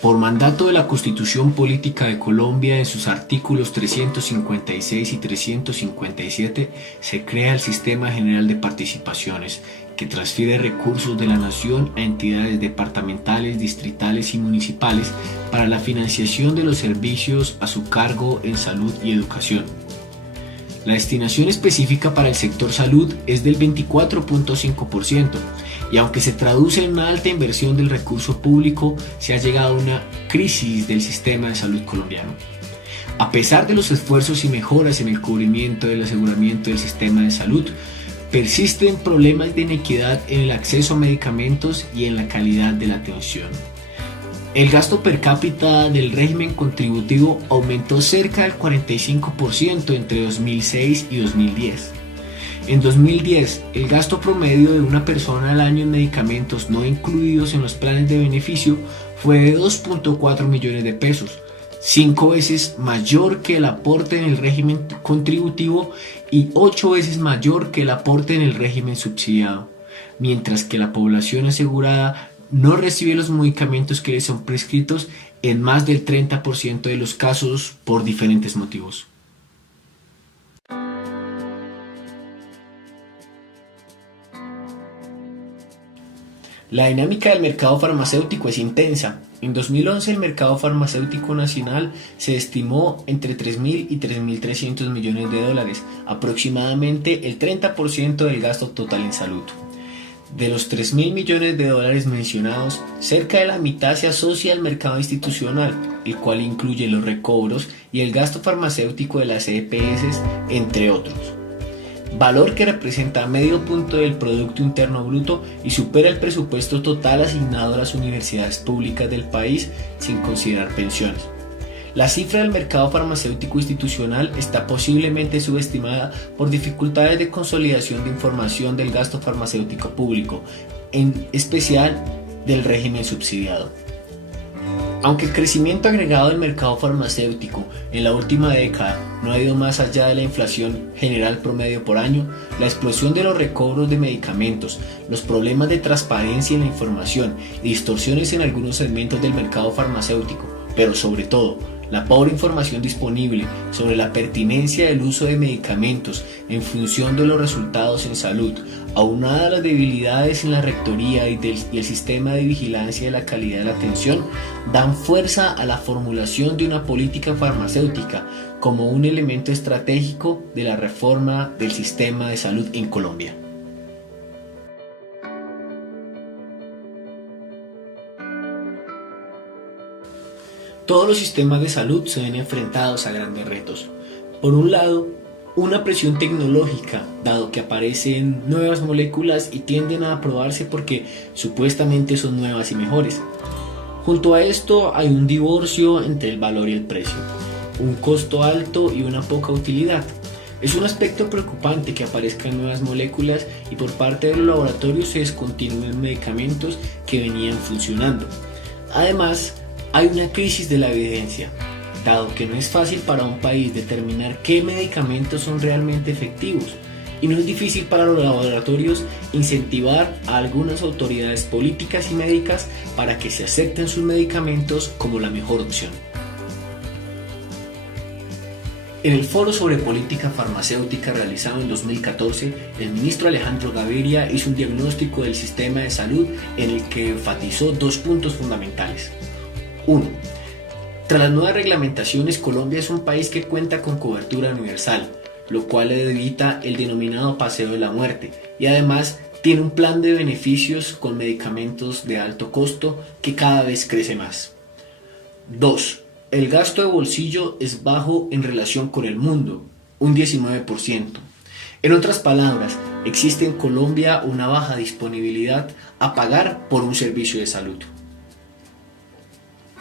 Por mandato de la Constitución Política de Colombia, en sus artículos 356 y 357, se crea el Sistema General de Participaciones, que transfiere recursos de la Nación a entidades departamentales, distritales y municipales para la financiación de los servicios a su cargo en salud y educación. La destinación específica para el sector salud es del 24.5%, y aunque se traduce en una alta inversión del recurso público, se ha llegado a una crisis del sistema de salud colombiano. A pesar de los esfuerzos y mejoras en el cubrimiento del aseguramiento del sistema de salud, persisten problemas de inequidad en el acceso a medicamentos y en la calidad de la atención. El gasto per cápita del régimen contributivo aumentó cerca del 45% entre 2006 y 2010. En 2010, el gasto promedio de una persona al año en medicamentos no incluidos en los planes de beneficio fue de 2.4 millones de pesos, 5 veces mayor que el aporte en el régimen contributivo y 8 veces mayor que el aporte en el régimen subsidiado, mientras que la población asegurada no recibe los medicamentos que le son prescritos en más del 30% de los casos por diferentes motivos. La dinámica del mercado farmacéutico es intensa. En 2011 el mercado farmacéutico nacional se estimó entre 3.000 y 3.300 millones de dólares, aproximadamente el 30% del gasto total en salud. De los 3.000 millones de dólares mencionados, cerca de la mitad se asocia al mercado institucional, el cual incluye los recobros y el gasto farmacéutico de las EPS, entre otros. Valor que representa medio punto del Producto Interno Bruto y supera el presupuesto total asignado a las universidades públicas del país sin considerar pensiones. La cifra del mercado farmacéutico institucional está posiblemente subestimada por dificultades de consolidación de información del gasto farmacéutico público, en especial del régimen subsidiado. Aunque el crecimiento agregado del mercado farmacéutico en la última década no ha ido más allá de la inflación general promedio por año, la explosión de los recobros de medicamentos, los problemas de transparencia en la información y distorsiones en algunos segmentos del mercado farmacéutico, pero sobre todo, la pobre información disponible sobre la pertinencia del uso de medicamentos en función de los resultados en salud, aunada a las debilidades en la rectoría y el sistema de vigilancia de la calidad de la atención, dan fuerza a la formulación de una política farmacéutica como un elemento estratégico de la reforma del sistema de salud en Colombia. Todos los sistemas de salud se ven enfrentados a grandes retos. Por un lado, una presión tecnológica, dado que aparecen nuevas moléculas y tienden a aprobarse porque supuestamente son nuevas y mejores. Junto a esto hay un divorcio entre el valor y el precio, un costo alto y una poca utilidad. Es un aspecto preocupante que aparezcan nuevas moléculas y por parte de los laboratorios se descontinúen medicamentos que venían funcionando. Además, hay una crisis de la evidencia, dado que no es fácil para un país determinar qué medicamentos son realmente efectivos y no es difícil para los laboratorios incentivar a algunas autoridades políticas y médicas para que se acepten sus medicamentos como la mejor opción. En el foro sobre política farmacéutica realizado en 2014, el ministro Alejandro Gaviria hizo un diagnóstico del sistema de salud en el que enfatizó dos puntos fundamentales. 1. Tras las nuevas reglamentaciones, Colombia es un país que cuenta con cobertura universal, lo cual evita el denominado paseo de la muerte y además tiene un plan de beneficios con medicamentos de alto costo que cada vez crece más. 2. El gasto de bolsillo es bajo en relación con el mundo, un 19%. En otras palabras, existe en Colombia una baja disponibilidad a pagar por un servicio de salud.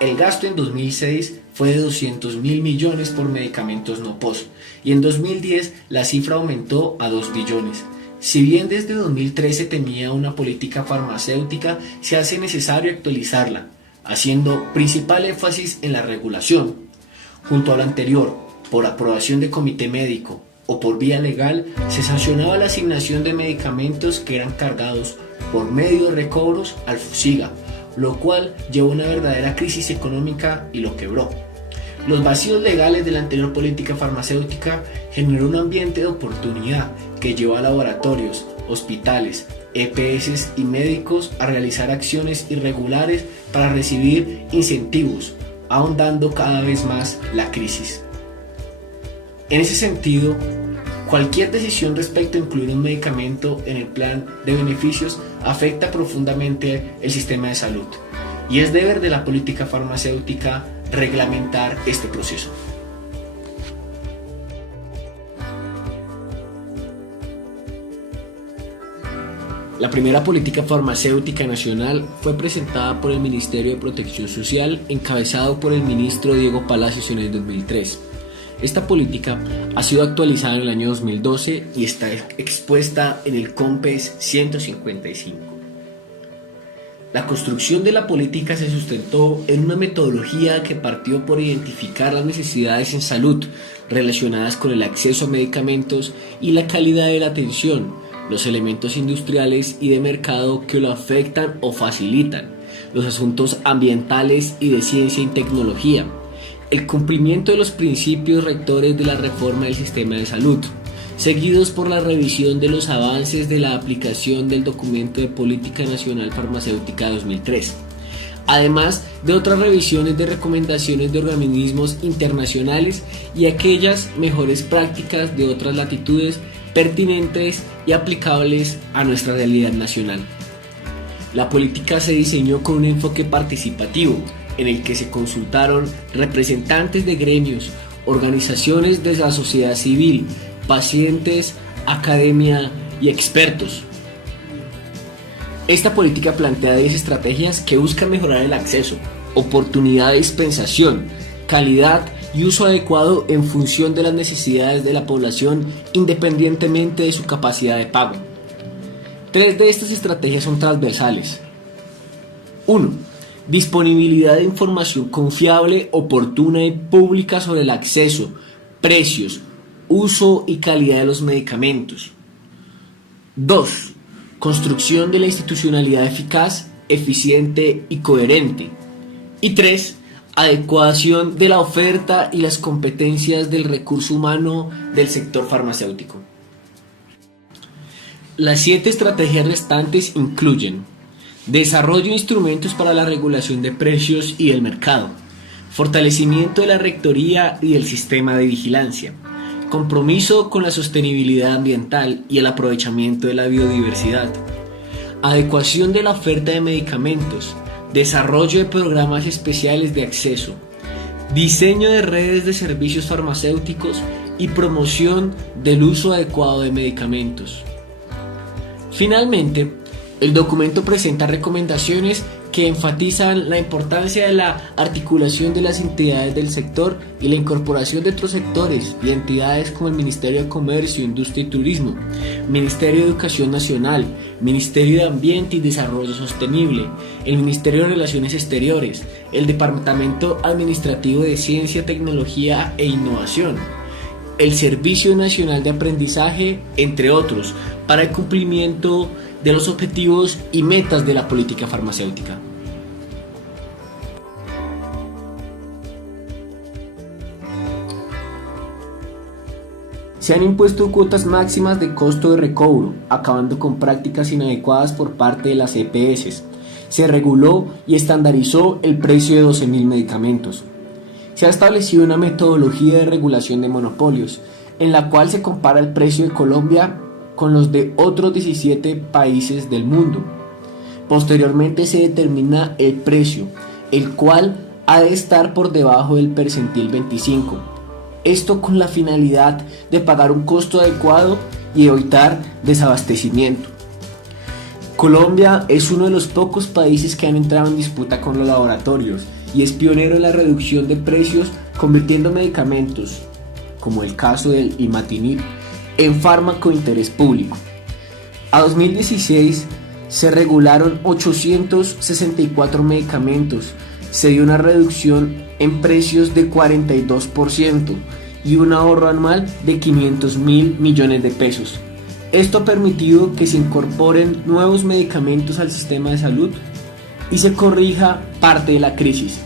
El gasto en 2006 fue de 200.000 millones por medicamentos no POS y en 2010 la cifra aumentó a 2 billones. Si bien desde 2013 tenía una política farmacéutica, se hace necesario actualizarla, haciendo principal énfasis en la regulación. Junto a lo anterior, por aprobación de comité médico o por vía legal, se sancionaba la asignación de medicamentos que eran cargados por medio de recobros al FUSIGA, lo cual llevó a una verdadera crisis económica y lo quebró. Los vacíos legales de la anterior política farmacéutica generó un ambiente de oportunidad que llevó a laboratorios, hospitales, EPS y médicos a realizar acciones irregulares para recibir incentivos, ahondando cada vez más la crisis. En ese sentido, cualquier decisión respecto a incluir un medicamento en el plan de beneficios afecta profundamente el sistema de salud, y es deber de la política farmacéutica reglamentar este proceso. La primera política farmacéutica nacional fue presentada por el Ministerio de Protección Social, encabezado por el ministro Diego Palacios en el 2003. Esta política ha sido actualizada en el año 2012 y está expuesta en el COMPES 155. La construcción de la política se sustentó en una metodología que partió por identificar las necesidades en salud relacionadas con el acceso a medicamentos y la calidad de la atención, los elementos industriales y de mercado que lo afectan o facilitan, los asuntos ambientales y de ciencia y tecnología, el cumplimiento de los principios rectores de la reforma del sistema de salud, seguidos por la revisión de los avances de la aplicación del documento de Política Nacional Farmacéutica 2003, además de otras revisiones de recomendaciones de organismos internacionales y aquellas mejores prácticas de otras latitudes pertinentes y aplicables a nuestra realidad nacional. La política se diseñó con un enfoque participativo, en el que se consultaron representantes de gremios, organizaciones de la sociedad civil, pacientes, academia y expertos. Esta política plantea 10 estrategias que buscan mejorar el acceso, oportunidad de dispensación, calidad y uso adecuado en función de las necesidades de la población independientemente de su capacidad de pago. 3 de estas estrategias son transversales. 1. Disponibilidad de información confiable, oportuna y pública sobre el acceso, precios, uso y calidad de los medicamentos. 2. Construcción de la institucionalidad eficaz, eficiente y coherente. Y 3. Adecuación de la oferta y las competencias del recurso humano del sector farmacéutico. Las 7 estrategias restantes incluyen: desarrollo de instrumentos para la regulación de precios y del mercado, fortalecimiento de la rectoría y del sistema de vigilancia, compromiso con la sostenibilidad ambiental y el aprovechamiento de la biodiversidad, adecuación de la oferta de medicamentos, desarrollo de programas especiales de acceso, diseño de redes de servicios farmacéuticos y promoción del uso adecuado de medicamentos. Finalmente, el documento presenta recomendaciones que enfatizan la importancia de la articulación de las entidades del sector y la incorporación de otros sectores y entidades como el Ministerio de Comercio, Industria y Turismo, Ministerio de Educación Nacional, Ministerio de Ambiente y Desarrollo Sostenible, el Ministerio de Relaciones Exteriores, el Departamento Administrativo de Ciencia, Tecnología e Innovación, el Servicio Nacional de Aprendizaje, entre otros, para el cumplimiento de los objetivos y metas de la política farmacéutica. Se han impuesto cuotas máximas de costo de recobro, acabando con prácticas inadecuadas por parte de las EPS. Se reguló y estandarizó el precio de 12.000 medicamentos. Se ha establecido una metodología de regulación de monopolios, en la cual se compara el precio de Colombia con los de otros 17 países del mundo. Posteriormente se determina el precio, el cual ha de estar por debajo del percentil 25. Esto con la finalidad de pagar un costo adecuado y evitar desabastecimiento. Colombia es uno de los pocos países que han entrado en disputa con los laboratorios y es pionero en la reducción de precios, convirtiendo medicamentos, como el caso del Imatinib, en fármaco de interés público. A 2016 se regularon 864 medicamentos, se dio una reducción en precios de 42% y un ahorro anual de 500.000 millones de pesos. Esto ha permitido que se incorporen nuevos medicamentos al sistema de salud y se corrija parte de la crisis.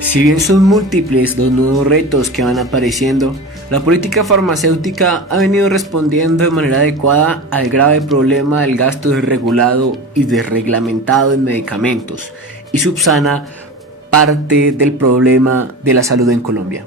Si bien son múltiples los nuevos retos que van apareciendo, la política farmacéutica ha venido respondiendo de manera adecuada al grave problema del gasto desregulado y desreglamentado en medicamentos y subsana parte del problema de la salud en Colombia.